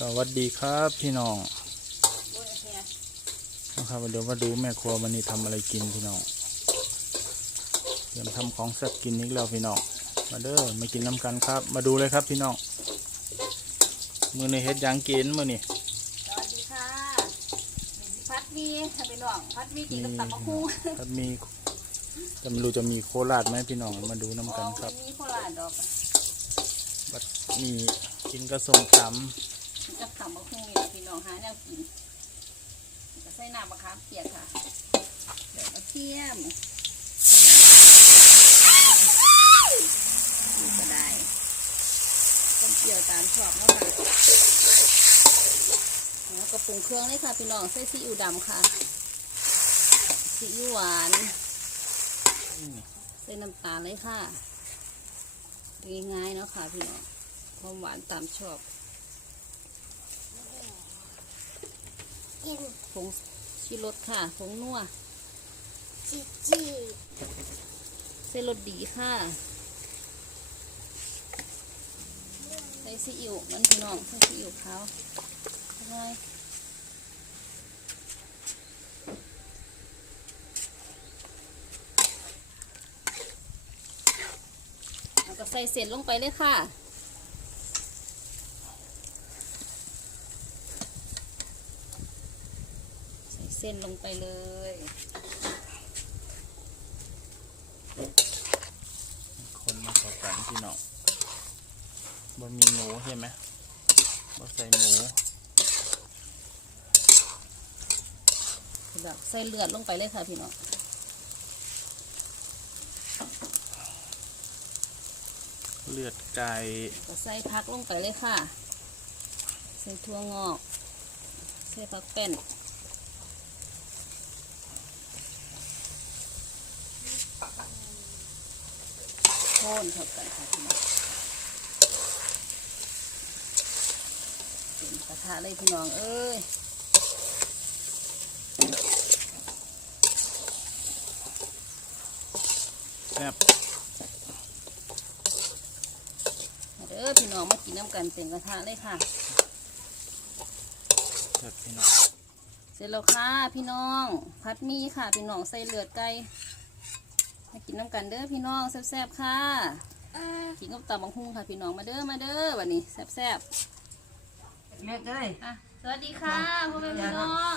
สวัสดีครับพี่น้องนะครับเดี๋ยวมาดูแม่ครัววันนี้ทำอะไรกินพี่น้องเตรียมทำของแซ่บกินอีกแล้วพี่น้องมาเด้อมากินน้ำกันครับ มาดูเลยครับพี่น้องมือในเฮ็ดหยังกินมือนี่สวัสดีค่ะพัดมีถ้าไปน้องพัดมีกินกับตับมะคุ้งครับมีจะไม่รู้จะมีโคราชไหมพี่น้องมาดูน้ำกันครับมีโคราชดอกบัดมีกินกระสมตกิน กับตับมะคุ้งนี่แหละพี่น้องหาแนวกินจะใส่น้ำมะขามเปียกค่ะเดี๋ยวกระเทียมนี่ก็ได้ต้มเปรี้ยวตามชอบเนาะค่ะแล้วก็ปรุงเครื่องเลยค่ะพี่น้องใส่ซีอิ๊วดำค่ะซีอิ๊วหวานใส่น้ำตาลเลยค่ะง่ายๆเนาะค่ะพี่น้องความหวานตามชอบ ผงชีรสค่ะผงนัวจีจีใส่รสดีค่ะใส่ซีอิ๊วมันพี่น้องใส่ซีอิ๊วขาวง่ายแล้วก็ใส่เสร็จลงไปเลยค่ะ ใส่เส้นลงไปเลยำคนมาเข้ากันพี่น้องบ่มีหมูใช่ไหมบ่ใส่หมูแบบใส่เลือดลงไปเลยค่ะพี่น้องเลือดไก่ก็ใส่พักลงไปเลยค่ะ ใส่ถั่วงอก ใส่ผักเป็น นเข้ากันค่ะพี่น้องเต็มกระทะเลยพี่น้องเอ้ยแซ่บมาเด้อพี่น้องมากินน้ำกันเต็มกระทะเลยค่ะแซ่บพี่น้องเสร็จแล้วค่ะพี่น้อง พัดหมีค่ะพี่น้องใส่เลือดไก่ มากินน้ำกันเด้อพี่น้องแซ่บๆค่ะอ่ากินกับตับมังคุงค่ะพี่น้องมาเด้อมาเด้อวันนี้แซ่บเล็กเลยๆอะสวัสดีค่ะพ่อแม่พี่น้อง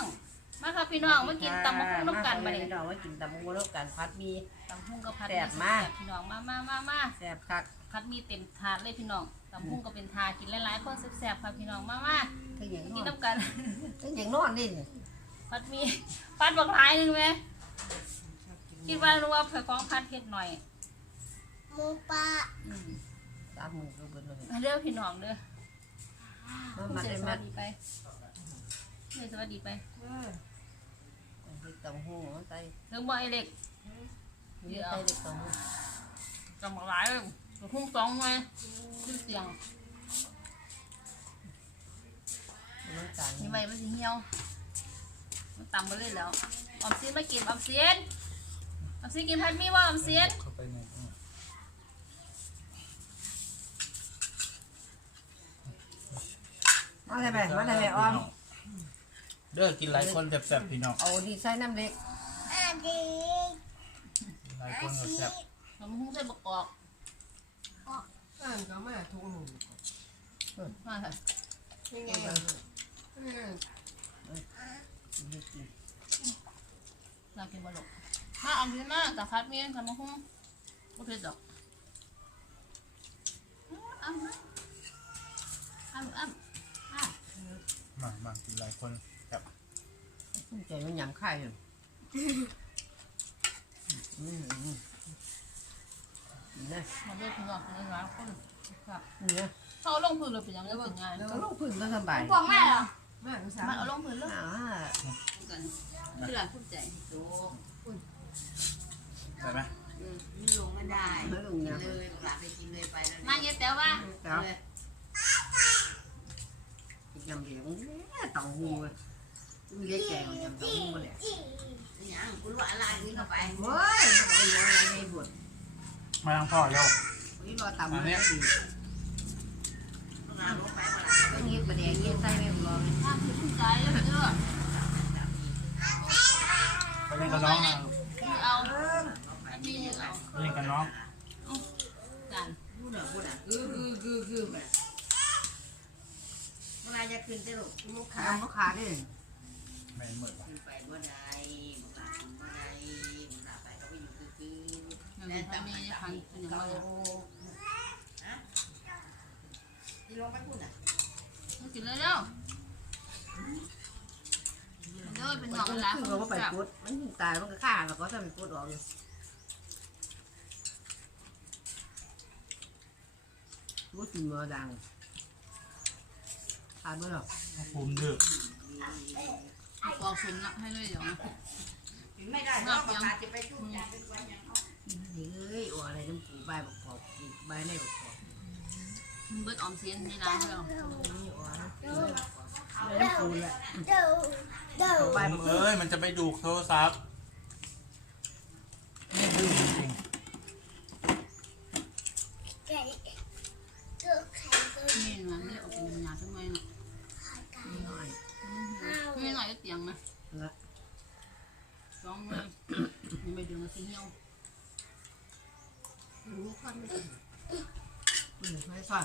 มาค่ะพี่น้องมากินตับมังคุงน้ำกันมาเลเนี่ยยน้องมากินตำบักหุ่งน้ำกันพัดมีตับมังคุงกับพัดหแซ่บมาก แซ่บพี่น้องมามามามาแซ่บคักพัดหมีเต็มถาดเลยพี่น้องตับมังคุงก็เป็นถาดกินหลายๆคนแซ่บๆค่ะพี่น้องมามาถ้าอย่างนกิอนนน้ำกันถ้าอย่างนอนนี่พัดหมีพัดบักหลายหนึงไหม คิดว่ารู้ว่าเผื่อของพัดเฮ็ดหน่อยหมูปลาอืมสามมือก็เบิดเลยมาเด้อพี่น้องเด้อมาคุณมาเจได้สมาวัสดีไปเจสวัสดีไปติดตำหูใส่เรื่องบ่ไอเล็กใส่เด็กตำหูจำบักหลายเลยกระพุ่งสองไว้ขึ้นเสียงน้ำตาลนี่ใบมันสิเหี่ยวมันต่ำไปเลยแล้วออมซีนมากินออมซีน ออมซีนกินพันมีว่าออมซีนเข้าไปในมาได้ไหมมาได้ไหมออม เด้อกินหลายคนแซ่บๆพี่น้องเอาดีใส่น้ำเล็กอาดีหลายคนก็แซ่บเรามาหุ้งใส่บกกอกอ่านก็มาทุ่งหนึ่งมาค่ะยังไงเรากินบะหลก มาออมซีนมาแต่พัดมีทำมาหุ้งบ่เผ็ดดอกอ้ำอ้ำอ้ำอ้ำมามากินหลายคนแซ่บใจมันยำไข่อยู่อืมอืมนี่มาเลือกพี่น้องในร้านคนครับนี่เขาเอาลงพื้นเลยเป็นยังไงเป็นไงก็ลงพึ่งก็สบายบอกแม่เหรอมาก็สามันเอาลงพื้นเลยอ่ากันที่ร้านภูมิใจโอ้ ใช่ไหมไม่ลงก็ได้ไม่ลงยำเลยหลานไปกินเลยไปแล้วมาเย็ดแต่ว่าครับยำเดียวเนี่ยเต่าหูเลยมึงเลี้ยงแกงยำเต่าหูมาเลยอย่างคุณว่าอะไรนี่เข้าไปเฮ้ยเอาอย่างไรในบทมาทางพ่อแล้วนี่รอตำไม่ดีต้องเอาลงไปเมื่อไหร่ก็เงียบประเดี๋ยวเงียบใส่ขึ้นใจแล้วเด้อไปเล่นกับน้องนะ เอาพัดมีเอาเล่นกับน้องกันพูดเหรอพูดอะคือคือคือคือแบบเวลาจะขึ้นจะหลบลูกขาค้าเขาขาดดิแม่นหมดว่ะขึ้นไปเมื่อใดเมื่ไร่เมื่อใดเมื่อไหร่ไปเขาไปอยู่คือคือแม่พัดมีพันเป็นอย่างเขาไรฮะที่ลงไปพูดอะมากินเลยเด้อ เด้อเป็นหนองมันหลายขึ้นคเขานก็ไปพุดมันตายมันก็ฆ่าแล้วก็จะไปพุดออกเลยรู้จริงมาดังทานเมื่อหรอภูมิดื้อกองซุนละให้เลยเดี๋ยวไม่ได้เพราะประกาศจะไปจุ่มยาเป็นวันยังเขาเฮ้ยอ้อะไรน้ำปูใบประกอบใบในประกอบเบิดออมเซียนนี่นะเพื่อนนี่โอ้นะใบน้ำปูแหละ นเดินใบประกอบเอ้ย มันจะไปดูโทรศัพท์นี่ดื้อจริงไก่เดินไข่เดินนี่นะไม่ได้ออกเป็นยาทั้งไงเนาะหน่อยไม่หน่อยก็เตียงนะละสองเลยยังไม่ดึงมาสิเหี่ยวรู้ข้อไม่ถึงไม่ชอบ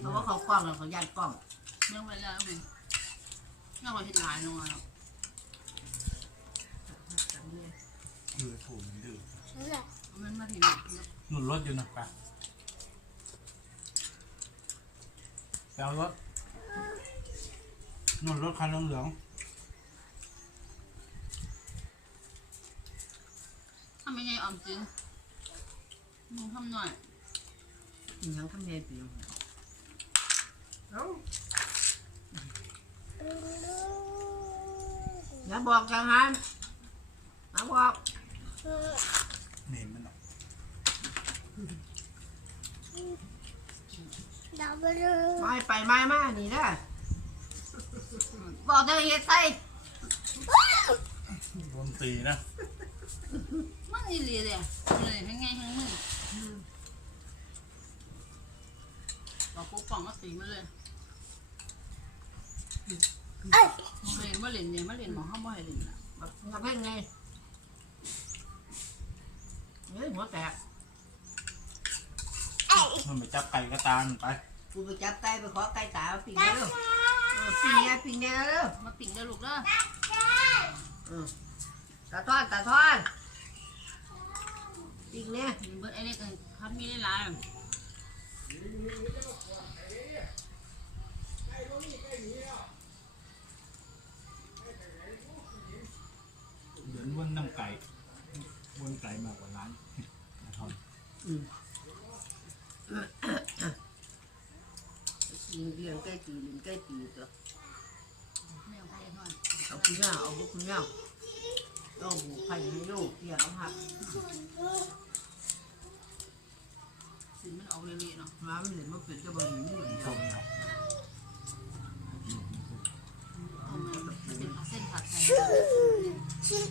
เพราะว่าเขากล้องแล้วเขายัดกล้องเมื่อไว้แล้วมันน่าจะเห็นหลายลง อะดื้อถูกมันดื้อมันมาถึงหนุนรถอยู่นะไปไปเอารถหนุนรถคันเหลืองทำยังไงออมจริงมึงทำหน่อยยังทำเนียนปีอย่าบอกจังฮันอย่าบอก ๆนี่มันออกดับเบิลไม่ไปไม่มานี่นะบอกจะเฮ็ดใส่รวมตีนะมันนี่เลยเลยเลยยังไงทั้งมือบอกปุ๊บป่องก็ตีมาเลยเอ้ยมาเล่นมาเล่นเนี่ยมาเล่นหมอห้ามมาให้เล่นนะแบบทำให้ไง เฮ้ยหัวแตกเอ้ยมันไปจับไก่กระตามไปกูไปจับไก่ไปขอไก่ตายมาปิ้งเด้อเออปิ้งเนี่ยปิ้งเนี่ยเด้อมาปิ่งเด้อลูกเด้ออืมตาทอดตาทอดปิ้งเนี่ยเบิร์ดไอ้เล็กพัดมีได้หลาย นเลี้ยงไก่ตีเลี้ยงไก่ตีตัวไม่เอาไปนอยเอาคุณย่าเอาพวกคุณย่าเอาหมูไข่ให้ลูกเลี้ยงเอาหักสิมันออกเลยๆเนาะน้ำเหลือมาเป็นกระบอกนี่เหมือนชกันมเอามามันเป็นเส้นผัดไทยเป็นเส้น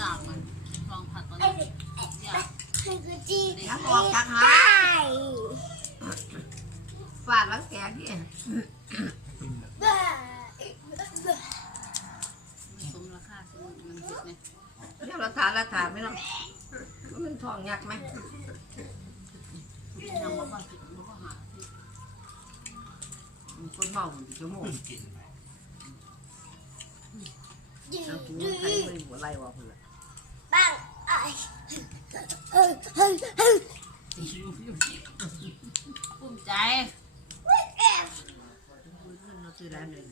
ยากมันลองผัดตอนนี้ยาก คือกู จีอย่าออกจากหาไก่ฝาดหลังแกที่ปิ้งเลยบ้าสมราคาสมมันเผ็ดไหมเรียกราทานละทานไหมเนาะมันทองยักไหมยังบอกว่าสิบบอกว่าหามันคนเมาเหมือนจะโม่ปิ้งกินไปจีทางกูจีไทยไม่หัวไล่วะคนละบ้างไอ เฮ้ยเฮ้ยเฮ้ยภูมิใจแอบเราซื้อร้านหนึ่ง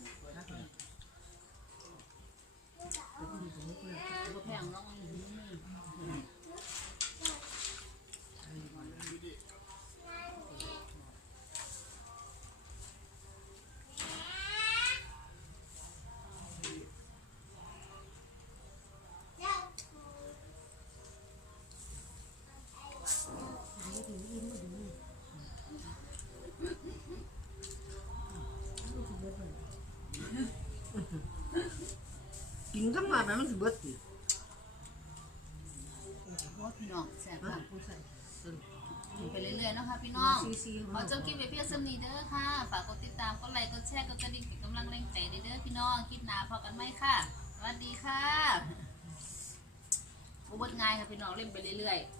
ก็แพงแล้ว กินทั้งมาแบบมันสิเบิดสิว่าพี่น้องแสบมากผู้ใส่ไปเรื่อยรื่อยๆเนาะค่ะพี่น้องขอจบคลิปไว้เพียงสนี้เด้อค่ะ ฝากกดติดตาม กดไลค์ กดแชร์ กดกระดิ่งเป็นกำลังแรงใจเด้อพี่น้อง คลิปหน้าพอกันไหมค่ะ สวัสดีค่ะอุบดง่ายค่ะพี่น้องเล่นไปเรื่อยๆ